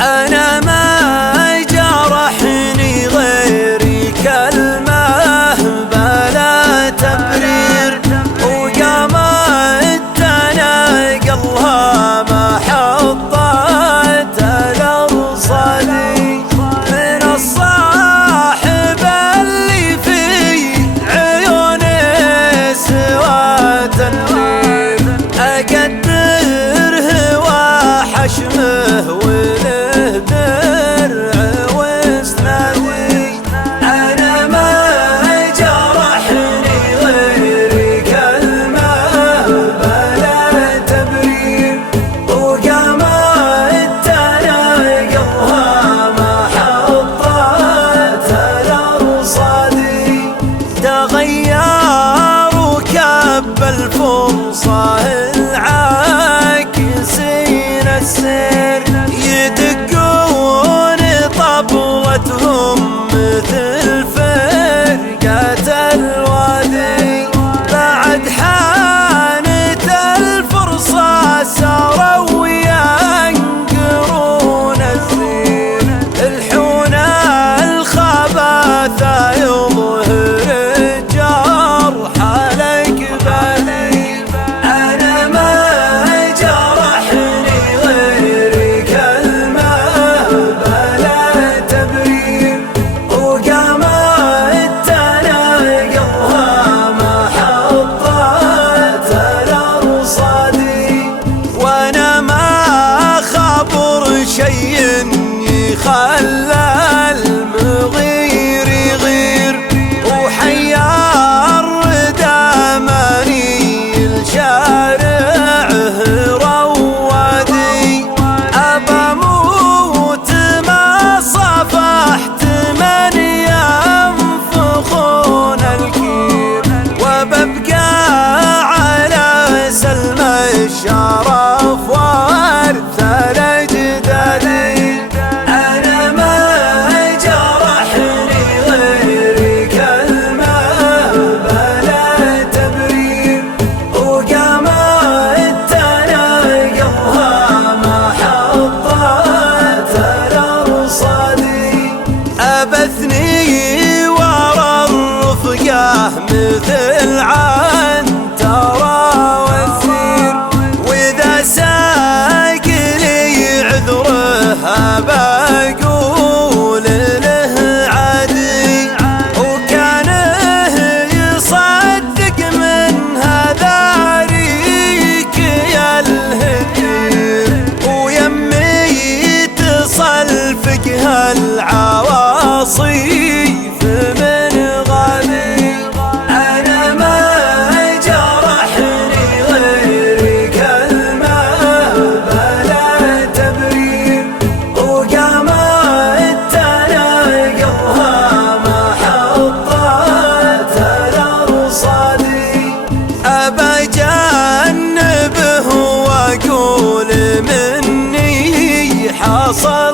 أنا ما جرحني غيري كلمة بلا تبرير، وقامت تناقلها ما حطت الأرصادي من الصاحب اللي في عيوني سوى تنوير. أقدره وحشمه وله درع واسنادي. أنا ما جرحني غيري كلمة بلا تبرير، وقامت تناقلها ما حطت الأرصادي. تغير وكب الفرصة العاكسين السير، يدقون طبلتهم مثل فرقة الوادي. بعد حانت الفرصة ساروا وينقرون الزين، الحون الخباثة يظهر الجرح الأكبادي. أنا ما جرحني غيري كلمة بلا تبرير، وقامت تناقلها ما حطت الأرصادي. وأنا ما خبر شي يخلى المغير يغير، وحيار داماني الشارعه روادي. أبا موت ما صفحت من ينفخون الكير، وببقى على سلم الشرف وارث الأجدادي. أنا ما جرحني غيري كلمة بلا تبرير، وقامت تناقلها ما حطت الأرصادي. أبثني ورا الرفقة مثل عنترة والثير، وإذا ساق لي عذره بقول له عادي، وكانه يصدق من هذا ريك يا الهدير، ويمي تصلفقها العواصيف من غادي. أنا ما جرحني غيري كلمة بلا تبرير، وقامت تناقلها ما حطت الأرصادي. أبا جنبه وأقول مني حصل